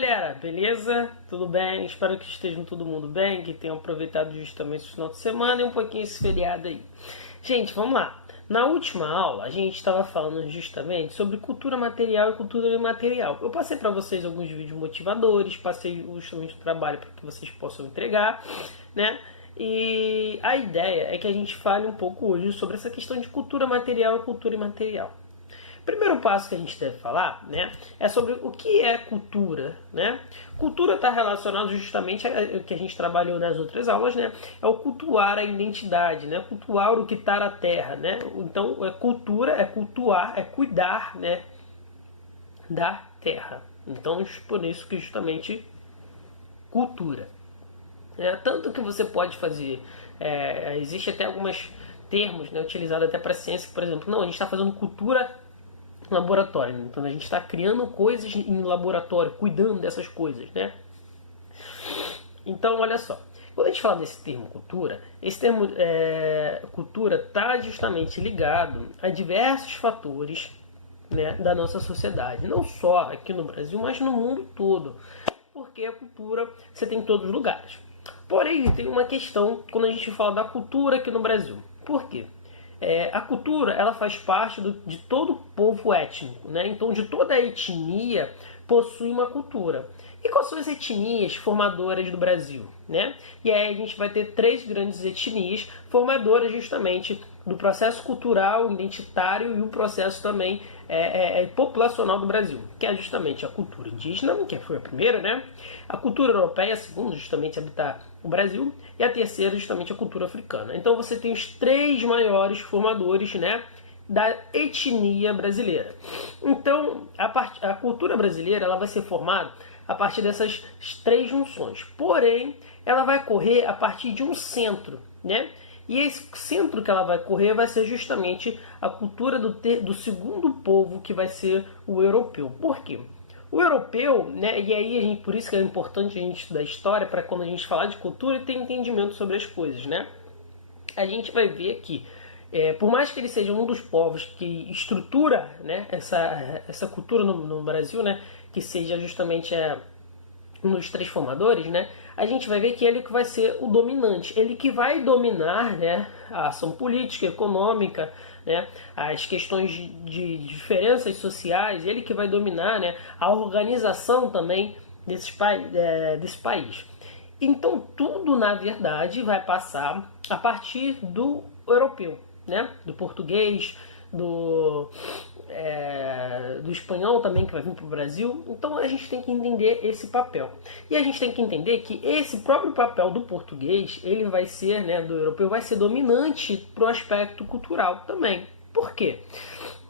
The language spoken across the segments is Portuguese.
galera, beleza? Tudo bem? Espero que estejam todo mundo bem, que tenham aproveitado justamente esse final de semana e um pouquinho esse feriado aí. Gente, vamos lá. Na última aula a gente estava falando justamente sobre cultura material e cultura imaterial. Eu passei para vocês alguns vídeos motivadores, passei justamente o trabalho para que vocês possam entregar, né? E a ideia é que a gente fale um pouco hoje sobre essa questão de cultura material e cultura imaterial. O primeiro passo que a gente deve falar, né, é sobre o que é cultura, né? Cultura está relacionado justamente ao que a gente trabalhou nas outras aulas, né? É o cultuar a identidade, né? Cultuar o que está na terra, né? Então, cultura é cultuar, é cuidar, né, da terra. Então, por isso que justamente cultura. Tanto que você pode fazer, existe até alguns termos, né, utilizados até para ciência, por exemplo, não, a gente está fazendo cultura laboratório, né? Então a gente está criando coisas em laboratório, cuidando dessas coisas, né? Então olha só, quando a gente fala desse termo cultura, esse termo cultura está justamente ligado a diversos fatores, né, da nossa sociedade, não só aqui no Brasil, mas no mundo todo, porque a cultura você tem em todos os lugares. Porém, tem uma questão quando a gente fala da cultura aqui no Brasil. Por quê? A cultura ela faz parte de todo povo étnico, né? Então de toda etnia possui uma cultura. E quais são as etnias formadoras do Brasil, né? E aí a gente vai ter três grandes etnias formadoras justamente do processo cultural, identitário e o processo também populacional do Brasil, que é justamente a cultura indígena, que foi a primeira, né? A cultura europeia, a segunda, justamente habitar o Brasil, e a terceira, justamente a cultura africana. Então você tem os três maiores formadores, né, da etnia brasileira. Então a cultura brasileira ela vai ser formada a partir dessas três junções. Porém, ela vai correr a partir de um centro, né? E esse centro que ela vai correr vai ser justamente a cultura do segundo povo, que vai ser o europeu. Por quê? O europeu, né, e aí por isso que é importante a gente estudar história, para quando a gente falar de cultura ter entendimento sobre as coisas, né? A gente vai ver que, por mais que ele seja um dos povos que estrutura, né, essa cultura no Brasil, né, que seja justamente um dos três formadores, né, a gente vai ver que ele que vai ser o dominante, ele que vai dominar, né, a ação política, econômica, né, as questões de diferenças sociais, ele que vai dominar, né, a organização também desse país. Então tudo, na verdade, vai passar a partir do europeu, né, do português, do espanhol também, que vai vir para o Brasil. Então a gente tem que entender esse papel. E a gente tem que entender que esse próprio papel do português, ele vai ser, né, do europeu, vai ser dominante para o aspecto cultural também. Por quê?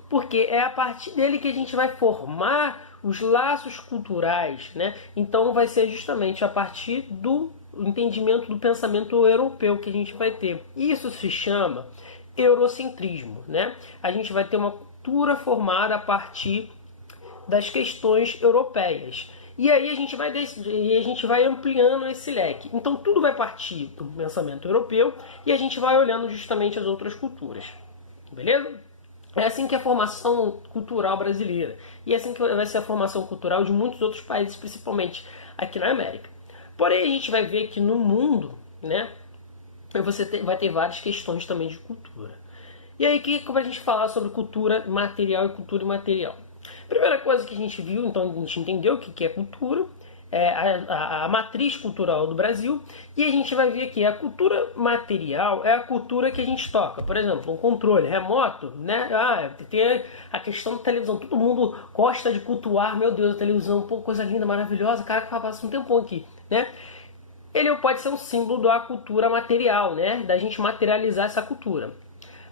Porque é a partir dele que a gente vai formar os laços culturais, né? Então vai ser justamente a partir do entendimento do pensamento europeu que a gente vai ter. Isso se chama eurocentrismo, né? A gente vai ter uma cultura formada a partir das questões europeias. E aí a gente vai ampliando esse leque. Então tudo vai partir do pensamento europeu e a gente vai olhando justamente as outras culturas. Beleza? É assim que é a formação cultural brasileira. E é assim que vai ser a formação cultural de muitos outros países, principalmente aqui na América. Porém, a gente vai ver que no mundo, né, você vai ter várias questões também de cultura. E aí, como a gente falar sobre cultura material e cultura imaterial? Primeira coisa que a gente viu, então a gente entendeu o que é cultura, a matriz cultural do Brasil, e a gente vai ver aqui a cultura material é a cultura que a gente toca. Por exemplo, um controle remoto, né? Tem a questão da televisão, todo mundo gosta de cultuar, meu Deus, a televisão, pô, coisa linda, maravilhosa, cara que passa um tempão aqui, né? Ele pode ser um símbolo da cultura material, né? Da gente materializar essa cultura.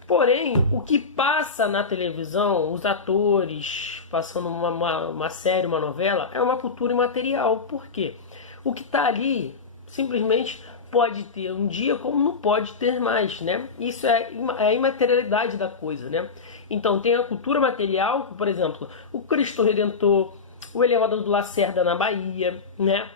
Porém, o que passa na televisão, os atores passando uma série, uma novela, é uma cultura imaterial. Por quê? O que está ali simplesmente pode ter um dia como não pode ter mais, né? Isso é a imaterialidade da coisa, né? Então tem a cultura material, por exemplo, o Cristo Redentor, o elevador do Lacerda na Bahia, né?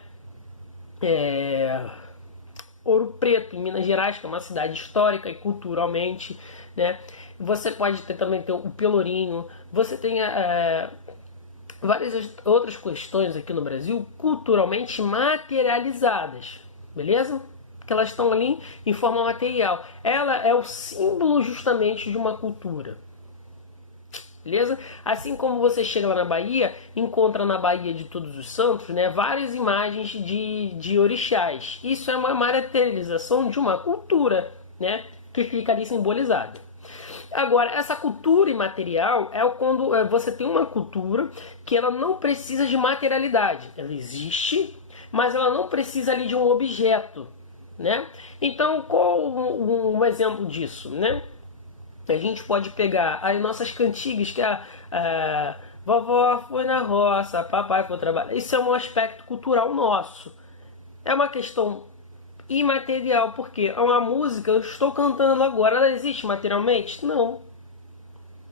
Ouro Preto, em Minas Gerais, que é uma cidade histórica e culturalmente, né? Você pode também ter o Pelourinho, você tem várias outras questões aqui no Brasil culturalmente materializadas, beleza? Que elas estão ali em forma material. Ela é o símbolo justamente de uma cultura. Beleza? Assim como você chega lá na Bahia, encontra na Bahia de Todos os Santos, né, várias imagens de orixás. Isso é uma materialização de uma cultura, né, que fica ali simbolizada. Agora, essa cultura imaterial é quando você tem uma cultura que ela não precisa de materialidade. Ela existe, mas ela não precisa ali de um objeto, né? Então, qual um exemplo disso, né? A gente pode pegar as nossas cantigas, que vovó foi na roça, papai foi trabalhar. Isso é um aspecto cultural nosso. É uma questão imaterial, porque é uma música, eu estou cantando agora, ela existe materialmente? Não.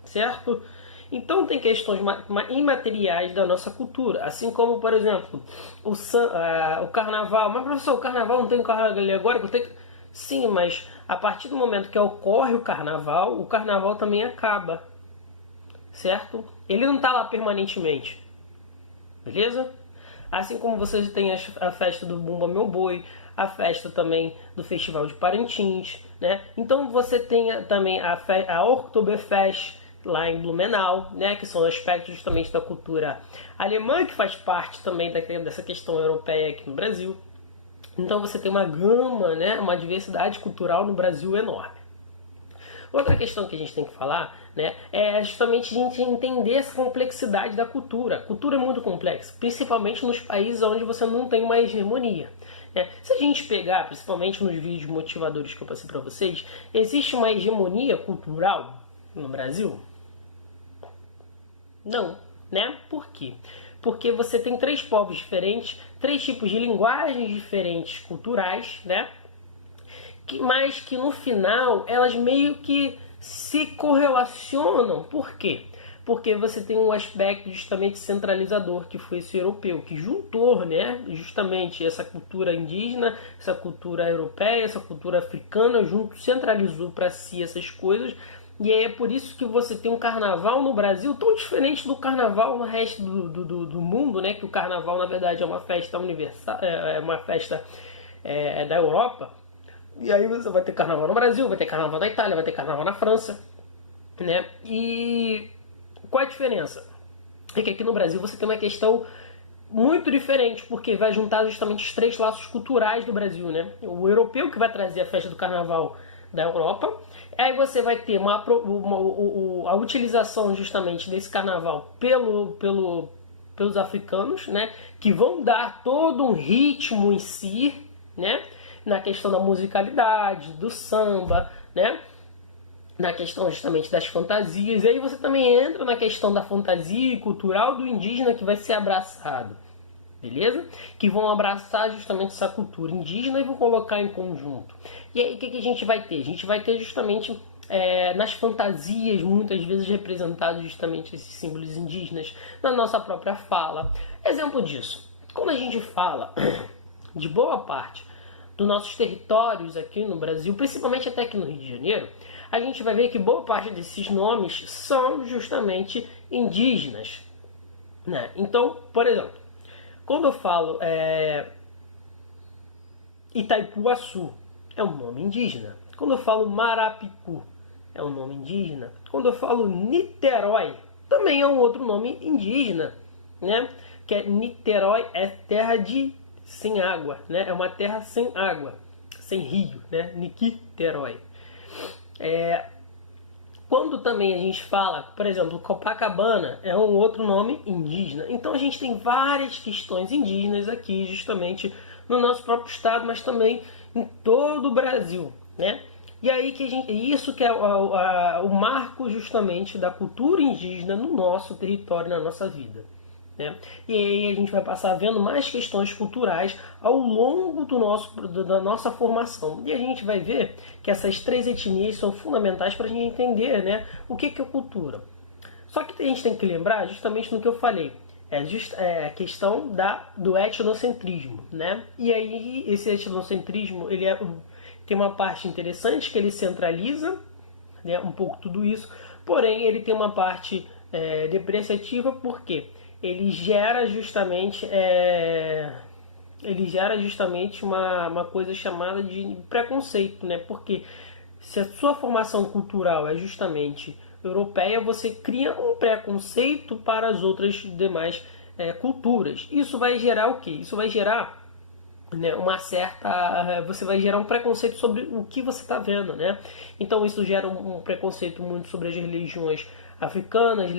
Certo? Então tem questões imateriais da nossa cultura, assim como, por exemplo, o carnaval. Mas professor, o carnaval não tem um carnaval alegórico? Sim, mas a partir do momento que ocorre o carnaval também acaba, certo? Ele não está lá permanentemente, beleza? Assim como vocês têm a festa do Bumba Meu Boi, a festa também do Festival de Parintins, né? Então você tem também a Oktoberfest lá em Blumenau, né? Que são aspectos justamente da cultura alemã, que faz parte também dessa questão europeia aqui no Brasil. Então você tem uma gama, né, uma diversidade cultural no Brasil enorme. Outra questão que a gente tem que falar, né, é justamente a gente entender essa complexidade da cultura. A cultura é muito complexa, principalmente nos países onde você não tem uma hegemonia. Né? Se a gente pegar, principalmente nos vídeos motivadores que eu passei para vocês, existe uma hegemonia cultural no Brasil? Não, né? Por quê? Porque você tem 3 povos diferentes, 3 tipos de linguagens diferentes culturais, né? Mas que no final elas meio que se correlacionam. Por quê? Porque você tem um aspecto justamente centralizador, que foi esse europeu, que juntou, né, justamente essa cultura indígena, essa cultura europeia, essa cultura africana, centralizou para si essas coisas. E é por isso que você tem um carnaval no Brasil tão diferente do carnaval no resto do mundo, né? Que o carnaval, na verdade, é uma festa universal, é uma festa da Europa. E aí você vai ter carnaval no Brasil, vai ter carnaval na Itália, vai ter carnaval na França, né? E qual é a diferença? É que aqui no Brasil você tem uma questão muito diferente, porque vai juntar justamente os 3 laços culturais do Brasil, né? O europeu, que vai trazer a festa do carnaval da Europa. Aí você vai ter a utilização justamente desse carnaval pelos africanos, né? Que vão dar todo um ritmo em si, né? Na questão da musicalidade, do samba, né? Na questão justamente das fantasias. E aí você também entra na questão da fantasia cultural do indígena, que vai ser abraçado. Beleza? Que vão abraçar justamente essa cultura indígena e vão colocar em conjunto. E aí o que a gente vai ter? A gente vai ter justamente nas fantasias, muitas vezes representados justamente esses símbolos indígenas, na nossa própria fala. Exemplo disso, quando a gente fala de boa parte dos nossos territórios aqui no Brasil, principalmente até aqui no Rio de Janeiro, a gente vai ver que boa parte desses nomes são justamente indígenas, né? Então, por exemplo, quando eu falo Itaipuaçu, é um nome indígena. Quando eu falo Marapicu, é um nome indígena. Quando eu falo Niterói, também é um outro nome indígena, né? Que é Niterói, é terra sem água, né? É uma terra sem água, sem rio, né? Niterói. Quando também a gente fala, por exemplo, Copacabana, é um outro nome indígena. Então a gente tem várias questões indígenas aqui, justamente no nosso próprio estado, mas também em todo o Brasil, né? E aí isso que é o marco justamente da cultura indígena no nosso território, na nossa vida. Né? E aí a gente vai passar vendo mais questões culturais ao longo da nossa formação. E a gente vai ver que essas 3 etnias são fundamentais para a gente entender, né, o que é cultura. Só que a gente tem que lembrar justamente no que eu falei. É a questão do etnocentrismo. Né? E aí esse etnocentrismo ele tem uma parte interessante que ele centraliza, né, um pouco tudo isso, porém ele tem uma parte depreciativa, porque ele gera justamente uma coisa chamada de preconceito, né? Porque se a sua formação cultural é justamente europeia, você cria um preconceito para as outras demais culturas. Isso vai gerar o quê? Isso vai gerar, né, você vai gerar um preconceito sobre o que você está vendo, né? Então isso gera um preconceito muito sobre as religiões africanas,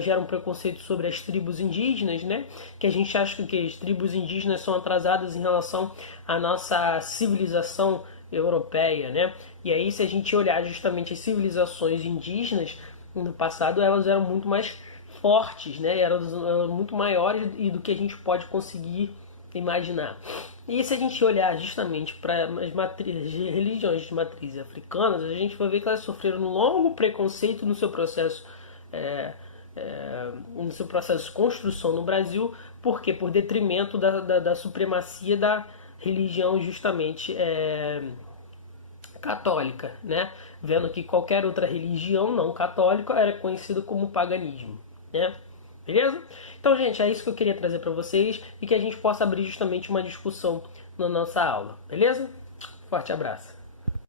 gera um preconceito sobre as tribos indígenas, né? Que a gente acha que as tribos indígenas são atrasadas em relação à nossa civilização europeia, né? E aí, se a gente olhar justamente as civilizações indígenas no passado, elas eram muito mais fortes, né? Eram muito maiores do que a gente pode conseguir imaginar. E se a gente olhar justamente para as religiões de matriz africanas, a gente vai ver que elas sofreram um longo preconceito no seu processo de construção no Brasil. Por quê? Por detrimento da supremacia da religião justamente católica, né? Vendo que qualquer outra religião não católica era conhecida como paganismo, né? Beleza? Então, gente, é isso que eu queria trazer para vocês e que a gente possa abrir justamente uma discussão na nossa aula, beleza? Forte abraço.